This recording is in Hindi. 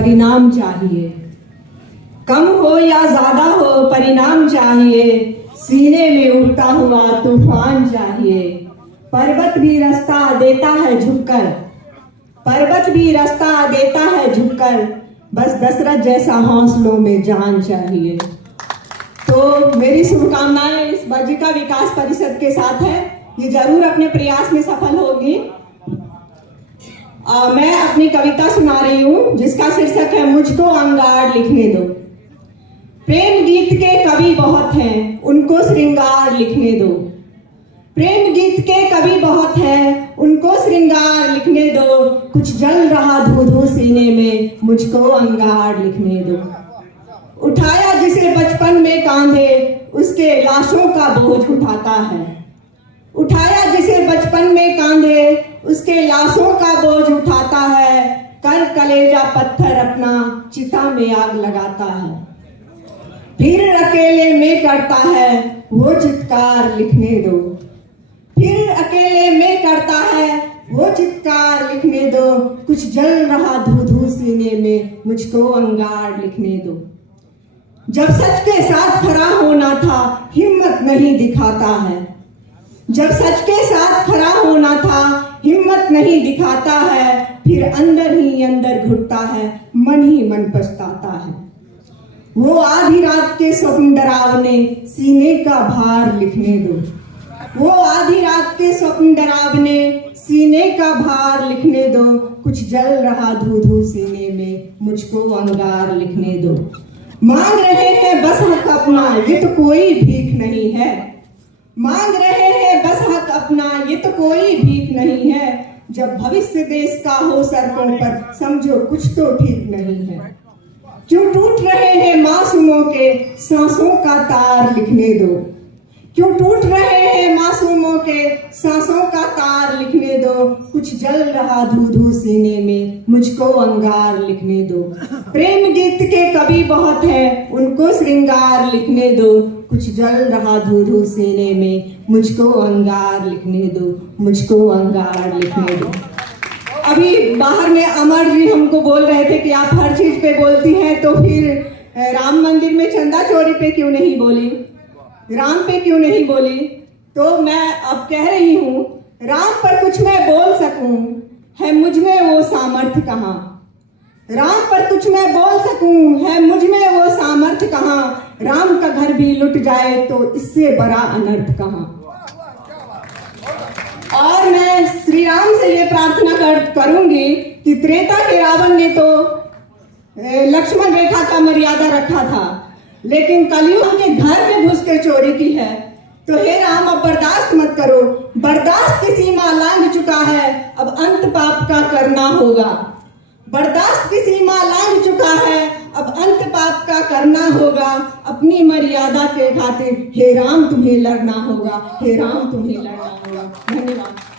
परिणाम चाहिए, कम हो या ज्यादा हो परिणाम चाहिए, सीने में उठता हुआ तूफान चाहिए। पर्वत भी रास्ता देता है झुककर, पर्वत भी रास्ता देता है झुककर, बस दशरथ जैसा हौसलों में जान चाहिए। तो मेरी शुभकामनाएं इस बज्जिका विकास परिषद के साथ है, ये जरूर अपने प्रयास में सफल होगी। मैं अपनी कविता सुना रही हूँ जिसका शीर्षक है मुझको अंगार लिखने दो। प्रेम गीत के कवि बहुत हैं, उनको श्रृंगार लिखने दो। प्रेम गीत के कवि बहुत हैं, उनको श्रृंगार लिखने दो। कुछ जल रहा धू-धू सीने में, मुझको अंगार लिखने दो। उठाया जिसे बचपन में कांधे, उसके लाशों का बोझ उठाता है। उठाया जिसे बचपन में कांधे, उसके लाशों का बोझ उठाता है। कर कलेजा पत्थर अपना, चिता में आग लगाता है। फिर अकेले में करता है वो चित्कार लिखने दो। फिर अकेले में करता है वो चित्कार लिखने दो। कुछ जल रहा धू-धू सीने में, मुझको अंगार लिखने दो। जब सच के साथ खड़ा होना था, हिम्मत नहीं दिखाता है। जब सच के साथ खड़ा होना था, हिम्मत नहीं दिखाता है। फिर अंदर ही अंदर घुटता है, मन ही मन पछताता है। वो आधी रात के स्वप्न डरावने, सीने का भार लिखने दो। वो आधी रात के स्वप्न डरावने, सीने का भार लिखने दो। कुछ जल रहा धू-धू सीने में, मुझको अंगार लिखने दो। मांग रहे हैं बस हक अपना, ये तो कोई भीख नहीं है। मांग रहे हैं बस हक अपना, ये तो कोई भीख नहीं है। जब भविष्य देश का हो सड़कों पर, समझो कुछ तो ठीक नहीं है। क्यों टूट रहे हैं मासूमों के सांसों का तार लिखने दो। क्यों टूट रहे हैं मासूमों के सांसों का तार लिखने दो। कुछ जल रहा धू-धू सीने में, मुझको अंगार लिखने दो। प्रेम गीत के कवि बहुत हैं, उनको श्रृंगार लिखने दो। कुछ जल रहा धू-धू सीने में, मुझको अंगार लिखने दो। मुझको अंगार लिखने दो। अभी बाहर में अमर जी हमको बोल रहे थे कि आप हर चीज पे बोलती हैं, तो फिर राम मंदिर में चंदा चोरी पे क्यों नहीं बोली, राम पे क्यों नहीं बोली? तो मैं अब कह रही हूँ, राम पर कुछ मैं बोल सकूं, है मुझ में वो सामर्थ्य कहाँ। राम पर कुछ मैं बोल सकूं, है मुझ में वो सामर्थ्य कहाँ। राम का घर भी लुट जाए तो इससे बड़ा अनर्थ कहाँ। और मैं श्री राम से ये प्रार्थना करूंगी कि त्रेता के रावण ने तो लक्ष्मण रेखा का मर्यादा रखा था, लेकिन कलयुग के घर में घुस कर चोरी की है। तो हे राम अब बर्दाश्त मत करो, बर्दाश्त की सीमा लांघ चुका है, अब अंत पाप का करना होगा। बर्दाश्त की सीमा लांघ चुका है, अब अंत पाप का करना होगा। अपनी मर्यादा के खातिर हे राम तुम्हें लड़ना होगा, हे राम तुम्हें लड़ना होगा। धन्यवाद।